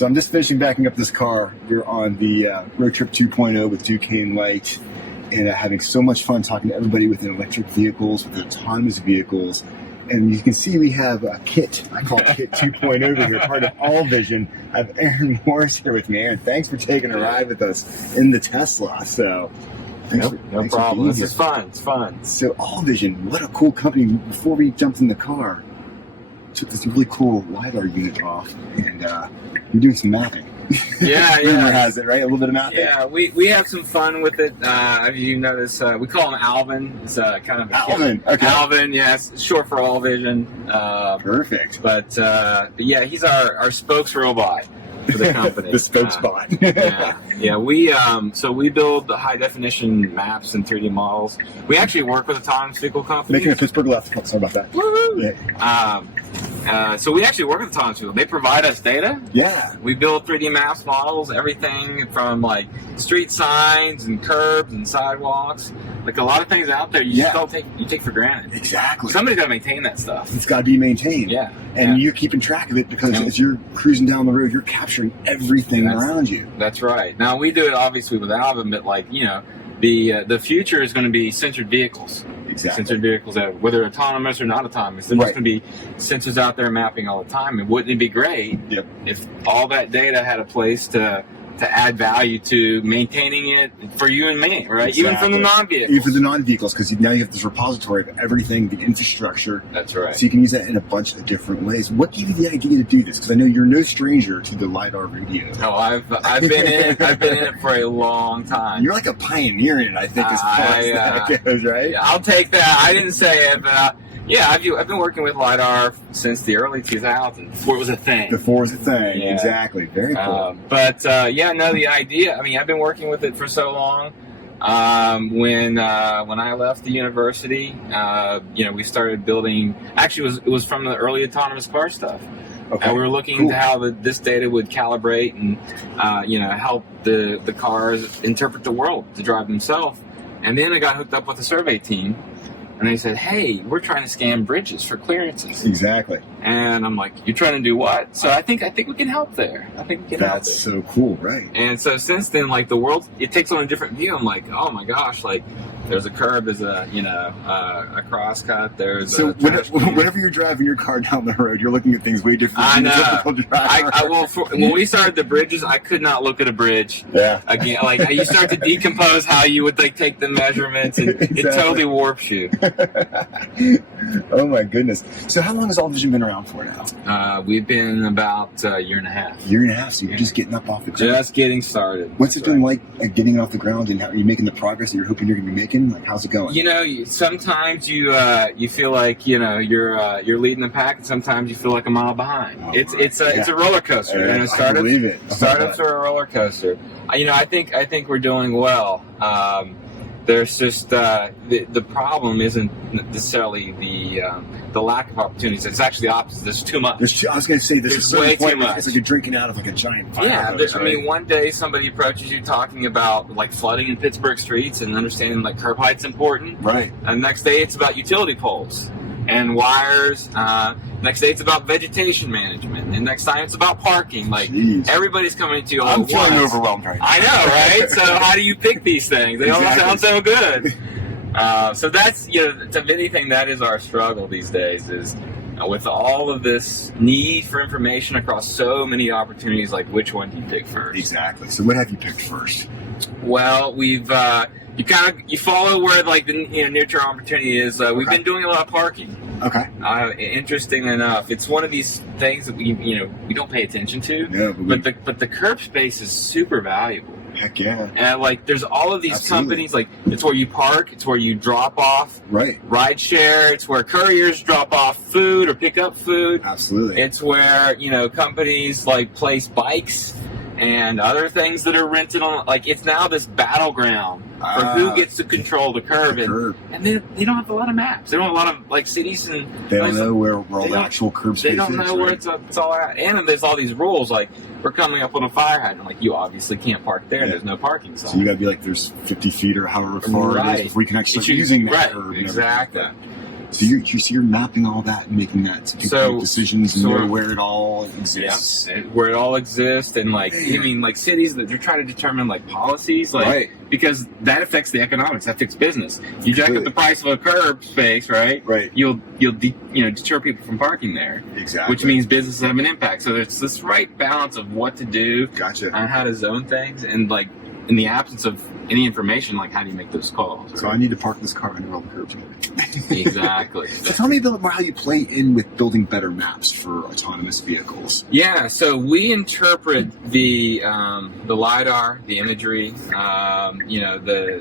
So I'm just finishing backing up this car. We're on the Roadtrip 2.0 with Duquesne Light, and having so much fun talking to everybody with electric vehicles, with autonomous vehicles. And you can see we have a kit. I call it Kit 2.0 over here, part of AllVision. I have Aaron Morris here with me. Aaron, thanks for taking a ride with us in the Tesla. So, no problem. This is fun. It's fun. So AllVision, what a cool company. Before we jumped in the car, took this really cool LiDAR unit off, and you're doing some mapping. Yeah. Rumor has it, right? A little bit of mapping. Yeah, we have some fun with it. As you notice, we call him Alvin. It's kind of a Alvin. Okay. Alvin, yeah, it's short for AllVision. Perfect. But yeah, he's our spokes robot for the company. The spokesbot. Yeah. We build the high definition maps and 3D models. We actually work with autonomous vehicle companies. Making a Pittsburgh left. Sorry about that. Woo-hoo! Yeah. So we actually work with autonomous vehicles. They provide us data. Yeah. We build 3D maps, models, everything from like street signs and curbs and sidewalks. Like a lot of things out there, you just don't take for granted. Exactly. Somebody's got to maintain that stuff. It's got to be maintained. Yeah. And you're keeping track of it because as you're cruising down the road, you're capturing everything around you. That's right. Now we do it obviously with Alvin, but like the future is going to be sensored vehicles. Exactly. Sensored vehicles, whether autonomous or not autonomous, there's just going to be sensors out there mapping all the time. And wouldn't it be great if all that data had a place to add value to maintaining it for you and me, right? Exactly. Even from the non-vehicles. Even for the non-vehicles, because now you have this repository of everything, the infrastructure. That's right. So you can use that in a bunch of different ways. What gave you the idea to do this? Because I know you're no stranger to the LiDAR radio. Oh, I've been in it. I've been in it for a long time. You're like a pioneer in it, I think, as far as that goes, right? Yeah, I'll take that. I didn't say it, but I've been working with LiDAR since the early 2000s, before it was a thing. Yeah. Exactly. Very cool. The idea, I've been working with it for so long. When I left the university, we started building, actually it was from the early autonomous car stuff. Okay. And we were looking into how this data would calibrate and, help the cars interpret the world to drive themselves. And then I got hooked up with a survey team. And they said, hey, we're trying to scan bridges for clearances. Exactly. And I'm like, you're trying to do what? So I think we can help there. That's so cool, right? And so since then, like the world, it takes on a different view. I'm like, oh my gosh, like there's a curb, there's a crosscut, there's whenever you're driving your car down the road, you're looking at things way different than a typical driver. When we started the bridges, I could not look at a bridge. Yeah. Again, like you start to decompose how you would like take the measurements, and it totally warps you. Oh my goodness! So how long has AllVision been around for now? We've been about a year and a half. Year and a half. So you're just getting up off the ground. Just getting started. What's it been like getting it off the ground, and how are you making the progress that you're hoping you're going to be making? Like, how's it going? Sometimes you feel like you're leading the pack, and sometimes you feel like a mile behind. Oh, it's a roller coaster. I believe it. Startups are a roller coaster. I think we're doing well. There's just the problem isn't necessarily the lack of opportunities. It's actually the opposite. There's too much. I was going to say there's way too much. It's like you're drinking out of like a giant fire hose, right? One day somebody approaches you talking about like flooding in Pittsburgh streets and understanding like curb height's important. Right. And the next day it's about utility poles and wires. Next day it's about vegetation management, and next time it's about parking. Like everybody's coming to you. I'm feeling overwhelmed right now. I know, right? So how do you pick these things? They all sound so good. So that's to anything that is our struggle these days is with all of this need for information across so many opportunities. Like which one do you pick first? Exactly. So what have you picked first? Well, we've you follow where like the near-term opportunity is. We've been doing a lot of parking. Okay. Interestingly enough, it's one of these things that we don't pay attention to. Yeah, but the curb space is super valuable. Heck yeah. And like there's all of these companies, like it's where you park, it's where you drop off, ride share, it's where couriers drop off food or pick up food. Absolutely. It's where companies like place bikes and other things that are rented on. Like it's now this battleground for who gets to control the curb. And they don't have a lot of maps. They don't have a lot of like cities, and they don't know where all the actual curb space is. They don't know where it's all at. And there's all these rules like we're coming up on a fire hydrant. Like you obviously can't park there. There's no parking sign. So you got to be like there's 50 feet or however far it is before you can actually start using that curb. Exactly. So you're mapping all that and making that to make decisions and know where it all exists. Yeah, where it all exists, and like like cities that they're trying to determine like policies, like because that affects the economics, that affects business. You jack up the price of a curb space, right? Right. You'll deter people from parking there. Exactly. Which means businesses have an impact. So there's this right balance of what to do, on how to zone things, and like in the absence of any information, like how do you make those calls? So I need to park this car under all the curbs. Exactly. So tell me a little more how you play in with building better maps for autonomous vehicles. Yeah, so we interpret the LiDAR, the imagery, the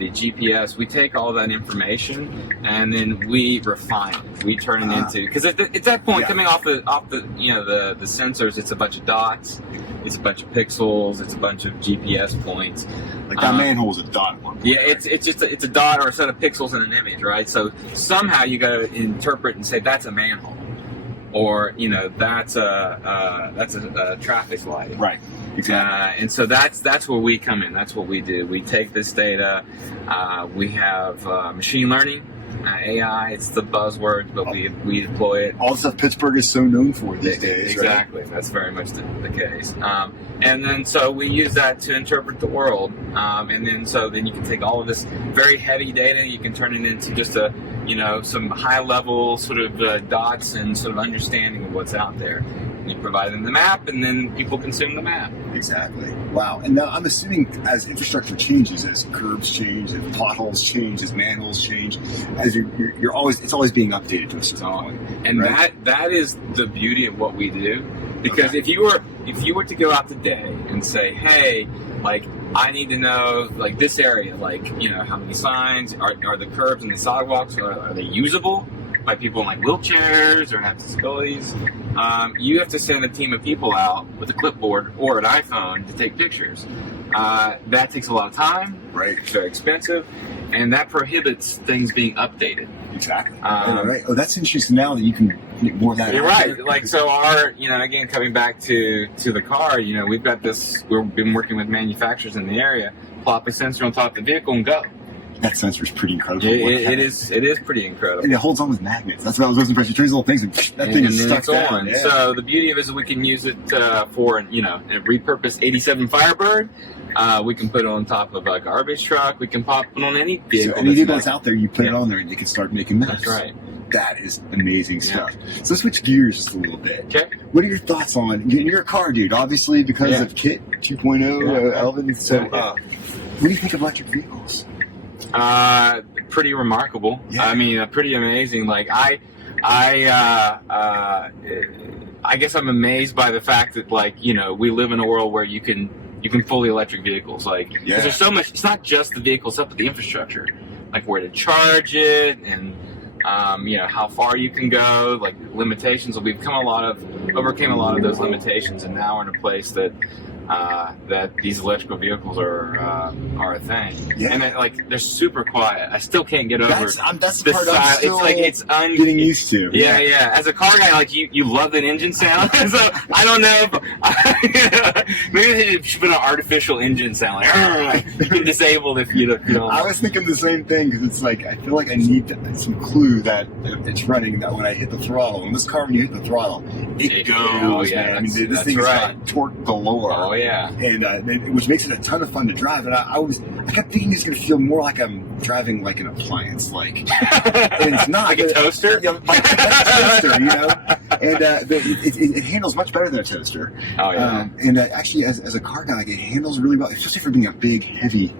GPS. We take all that information and then we refine it. We turn it into, because at that point, coming off the sensors, it's a bunch of dots, it's a bunch of pixels, it's a bunch of GPS points. Like that manhole is a dot. Yeah, it's just a dot or a set of pixels in an image, right? So somehow you got to interpret and say that's a manhole, or that's a traffic light, right? Exactly. And so that's where we come in. That's what we do. We take this data. We have machine learning. AI, it's the buzzword, but we deploy it. All the stuff Pittsburgh is so known for these days. Exactly, right? That's very much the case. And then so we use that to interpret the world. And then you can take all of this very heavy data, you can turn it into just some high level sort of dots and sort of understanding of what's out there. You provide them the map, and then people consume the map. Exactly. Wow. And now I'm assuming as infrastructure changes, as curbs change, as potholes change, as manholes change, as it's always being updated to a certain point. And that is the beauty of what we do. Because if you were to go out today and say, hey, like I need to know like this area, like how many signs are the curbs and the sidewalks, are they usable by people in like wheelchairs or have disabilities? You have to send a team of people out with a clipboard or an iPhone to take pictures. That takes a lot of time. Right. It's very expensive, and that prohibits things being updated. Exactly. Right. Oh, that's interesting. Now that you can get more of that. You're right. Like so, our again coming back to the car. We've got this. We've been working with manufacturers in the area. Plop a sensor on top of the vehicle and go. That sensor is pretty incredible. It is pretty incredible. And it holds on with magnets. That's what I was most impressed. You turn these little things and that thing is stuck down. Yeah. So the beauty of it is we can use it for a repurposed 87 Firebird. We can put it on top of a garbage truck. We can pop it on any vehicle. So any vehicle that's out there, you put it on there and you can start making maps. That's right. That is amazing stuff. So let's switch gears just a little bit. Okay. What are your thoughts on, you're a car dude, obviously because of KIT 2.0, AllVision. So what do you think of electric vehicles? Pretty remarkable. Yeah. I mean, pretty amazing. Like I guess I'm amazed by the fact that we live in a world where you can fully electric vehicles. Like, 'cause there's so much. It's not just the vehicle, it's up to the infrastructure, like where to charge it and how far you can go, like limitations. We've overcame a lot of those limitations, and now we're in a place that these electrical vehicles are a thing. Yeah. And they're super quiet. I still can't get over that's the part silence. It's getting used to. Yeah. As a car guy, you love that engine sound. So I don't know if maybe they should put an artificial engine sound. Like you can disable if you don't. I was thinking the same thing because it's like I feel like I need some clue that it's running. That when I hit the throttle, in this car, when you hit the throttle, it goes. Oh yeah, man. I mean, this thing's got torque galore. Oh yeah, and which makes it a ton of fun to drive. And I kept thinking it's going to feel more like I'm driving like an appliance, and it's not like a toaster. Like a toaster, And it handles much better than a toaster. Oh yeah. And actually, as a car guy, it handles really well, especially for being a big, heavy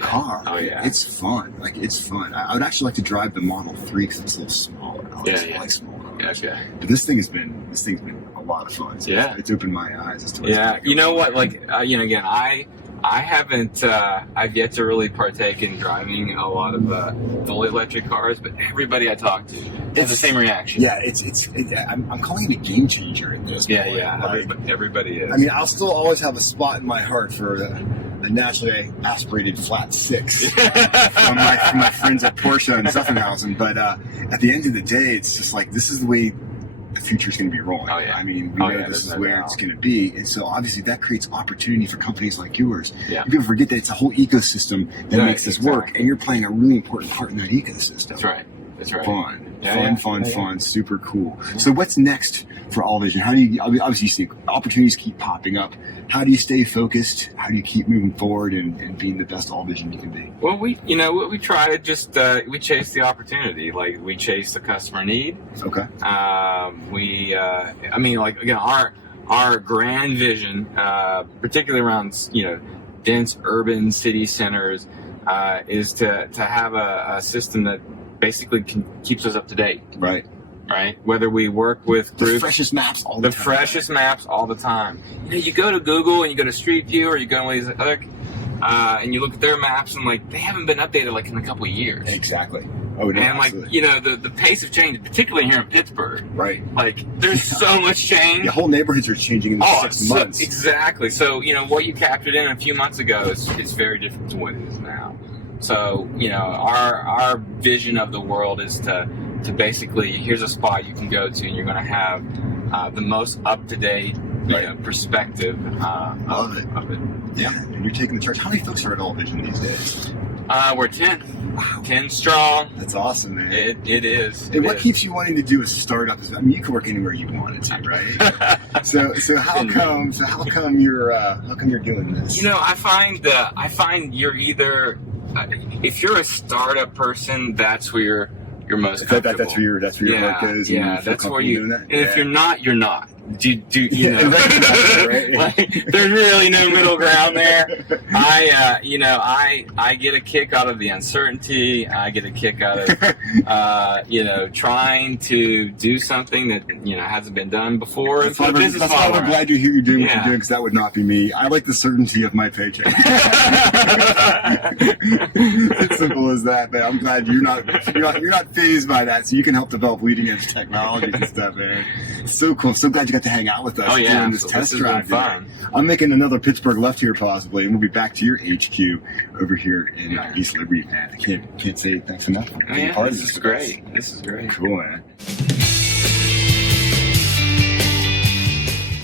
car. Oh yeah. It's fun. It's fun. I would actually like to drive the Model 3 because it's a little smaller. I like small cars. Yeah. But this thing's been a lot of fun. So it's opened my eyes as to what's going on. You know what? Again, I haven't. I've yet to really partake in driving a lot of fully electric cars, but everybody I talk to has the same reaction. Yeah, I'm calling it a game changer in this. Yeah. Everybody is. I mean, I'll still always have a spot in my heart for a naturally aspirated flat 6 from my friends at Porsche and Zuffenhausen. But at the end of the day, it's just like this is the way the future is going to be rolling. Oh, yeah. I mean, we know this is where it's going to be. And so obviously that creates opportunity for companies like yours. Yeah. People forget that it's a whole ecosystem that makes this work. And you're playing a really important part in that ecosystem. That's right. That's right. fun. Yeah, Fun. Super cool. So what's next for AllVision? How do you, obviously you see opportunities keep popping up. How do you stay focused? How do you keep moving forward and being the best AllVision you can be? Well, we try to just, we chase the opportunity. Like, we chase the customer need. Okay. Again, our grand vision, particularly around, dense urban city centers, is to have a system that basically keeps us up to date. Right. Whether we work with groups, the freshest maps all the time. freshest maps all the time. You go to Google and you go to Street View, or you go to one of these other, and you look at their maps and like they haven't been updated like in a couple of years. Exactly. Oh, no, and absolutely. the pace of change, particularly here in Pittsburgh. Right. Like there's so much change. The whole neighborhoods are changing in 6 months. Exactly. So what you captured in a few months ago is very different to what it is now. So our vision of the world is to basically, here's a spot you can go to and you're going to have the most up-to-date perspective Love it. of it. Yeah, and you're taking the charge. How many folks are at AllVision these days? We're 10. Wow. 10 strong. That's awesome, man. It is. And what keeps you wanting to do a startup? You can work anywhere you wanted to, right? so how come you're doing this? I find you're either, if you're a startup person, that's where you're most comfortable. That's where your heart goes. Yeah, that's where you. Doing that? And if you're not, you're not. You know? Exactly, right? Like, there's really no middle ground there. I get a kick out of the uncertainty. I get a kick out of trying to do something that hasn't been done before. That's why I'm glad you're here. You're doing what you're doing, because that would not be me. I like the certainty of my paycheck. It's simple as that, man. I'm glad you're not fazed by that, so you can help develop leading edge technologies and stuff, man. So cool. So glad you got to hang out with us during this test drive. Fun. I'm making another Pittsburgh left here possibly, and we'll be back to your HQ over here in East Liberty, man. I can't say thanks enough for being part of this. This is great. Cool, man.